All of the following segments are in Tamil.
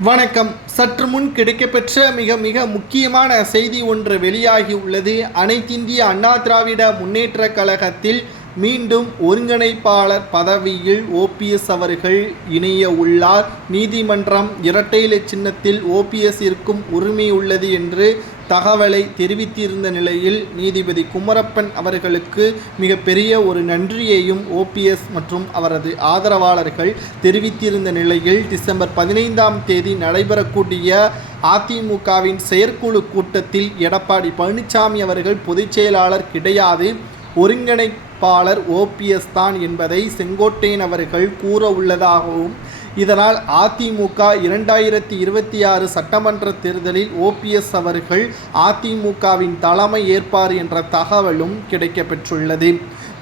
வணக்கம். சற்று முன் கிடைக்கப்பெற்ற மிக மிக முக்கியமான செய்தி ஒன்று வெளியாகி உள்ளது. அனைத்திந்திய அண்ணா திராவிட முன்னேற்ற கழகத்தில் மீண்டும் ஒருங்கிணைப்பாளர் பதவியில் ஓபிஎஸ் அவர்கள் இணைய உள்ளார். நீதிமன்றம் இரட்டை இலை சின்னத்தில் ஓபிஎஸ் இருக்கும் உரிமை உள்ளது என்று தகவலை தெரிவித்திருந்த நிலையில் நீதிபதி குமரப்பன் அவர்களுக்கு மிகப்பெரிய ஒரு நன்றியையும் ஓபிஎஸ் மற்றும் அவரது ஆதரவாளர்கள் தெரிவித்திருந்த நிலையில் டிசம்பர் 15ஆம் தேதி நடைபெறக்கூடிய அதிமுகவின் செயற்குழு கூட்டத்தில் எடப்பாடி பழனிசாமி அவர்கள் பொதுச் செயலாளர் கிடையாது, ஒருங்கிணைப்பாளர் ஓபிஎஸ் தான் என்பதை செங்கோட்டையன் அவர்கள் கூற உள்ளதாகவும், இதனால் அதிமுக 2026 சட்டமன்ற தேர்தலில் ஓபிஎஸ் அவர்கள் அதிமுகவின் தலைமை ஏற்பார் என்ற தகவலும் கிடைக்கப்பெற்றுள்ளது.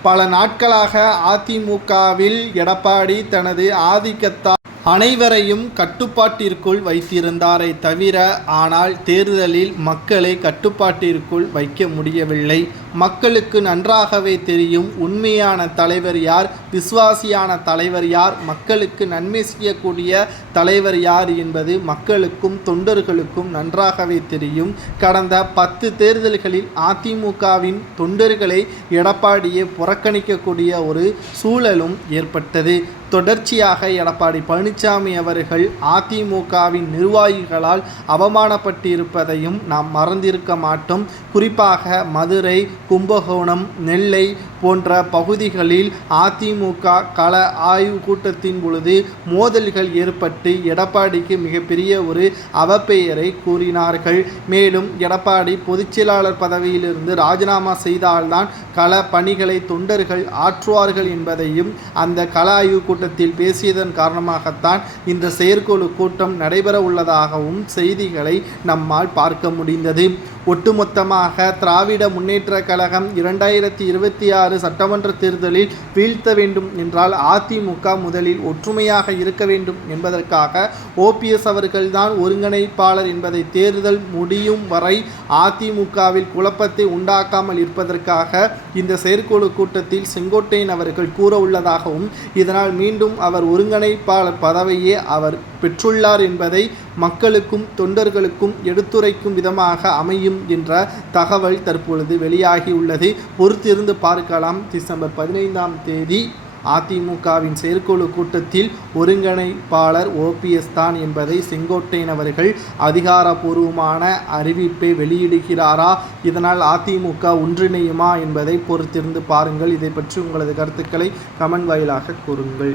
பல நாட்களாக அதிமுகவில் எடப்பாடி தனது ஆதிக்கத்தால் அனைவரையும் கட்டுப்பாட்டிற்குள் வைத்திருந்தாரை தவிர, ஆனால் தேர்தலில் மக்களை கட்டுப்பாட்டிற்குள் வைக்க முடியவில்லை. மக்களுக்கு நன்றாகவே தெரியும் உண்மையான தலைவர் யார், விசுவாசியான தலைவர் யார், மக்களுக்கு நன்மை செய்யக்கூடிய தலைவர் யார் என்பது மக்களுக்கும் தொண்டர்களுக்கும் நன்றாகவே தெரியும். கடந்த 10 தேர்தல்களில் அதிமுகவின் தொண்டர்களை எடப்பாடியை புறக்கணிக்கக்கூடிய ஒரு சூழலும் ஏற்பட்டது. தொடர்ச்சியாக எடப்பாடி பழனிசாமி அவர்கள் அதிமுகவின் நிர்வாகிகளால் அவமானப்பட்டிருப்பதையும் நாம் மறந்திருக்க மாட்டோம். குறிப்பாக மதுரை, கும்பகோணம், நெல்லை போன்ற பகுதிகளில் அதிமுக கள ஆய்வு கூட்டத்தின் பொழுது மோதல்கள் ஏற்பட்டு எடப்பாடிக்கு மிகப்பெரிய ஒரு அவப்பெயரை கூறினார்கள். மேலும் எடப்பாடி பொதுச்செயலாளர் பதவியிலிருந்து ராஜினாமா செய்தால்தான் கள பணிகளை தொண்டர்கள் ஆற்றுவார்கள் என்பதையும் அந்த கள ஆய்வு கூட்டத்தில் பேசியதன் காரணமாகத்தான் இந்த செயற்குழு கூட்டம் நடைபெற உள்ளதாகவும் செய்திகளை நம்மால் பார்க்க முடிந்தது. ஒட்டுமொத்தமாக திராவிட முன்னேற்ற கழகம் 2026 சட்டமன்ற தேர்தலில் வீழ்த்த வேண்டும் என்றால் அதிமுக முதலில் ஒற்றுமையாக இருக்க வேண்டும் என்பதற்காக ஓபிஎஸ் அவர்கள்தான் ஒருங்கிணைப்பாளர் என்பதை தேர்தல் முடியும் வரை அதிமுகவில் குழப்பத்தை உண்டாக்காமல் இருப்பதற்காக இந்த செயற்குழு கூட்டத்தில் செங்கோட்டையன் அவர்கள் கூற உள்ளதாகவும், இதனால் மீண்டும் அவர் ஒருங்கிணைப்பாளர் பதவியே அவர் பெற்றுள்ளார் என்பதை மக்களுக்கும் தொண்டர்களுக்கும் எடுத்துரைக்கும் விதமாக அமையும் என்ற தகவல் தற்பொழுது வெளியாகியுள்ளது. பொறுத்திருந்து பார்க்கலாம். டிசம்பர் 15ஆம் தேதி அதிமுகவின் செயற்குழு கூட்டத்தில் ஒருங்கிணைப்பாளர் ஓபிஎஸ் தான் என்பதை செங்கோட்டையன் அவர்கள் அதிகாரப்பூர்வமான அறிவிப்பை வெளியிடுகிறாரா, இதனால் அதிமுக ஒன்றிணையுமா என்பதை பொறுத்திருந்து பாருங்கள். இதை பற்றி உங்களது கருத்துக்களை கமெண்ட் வாயிலாக கூறுங்கள்.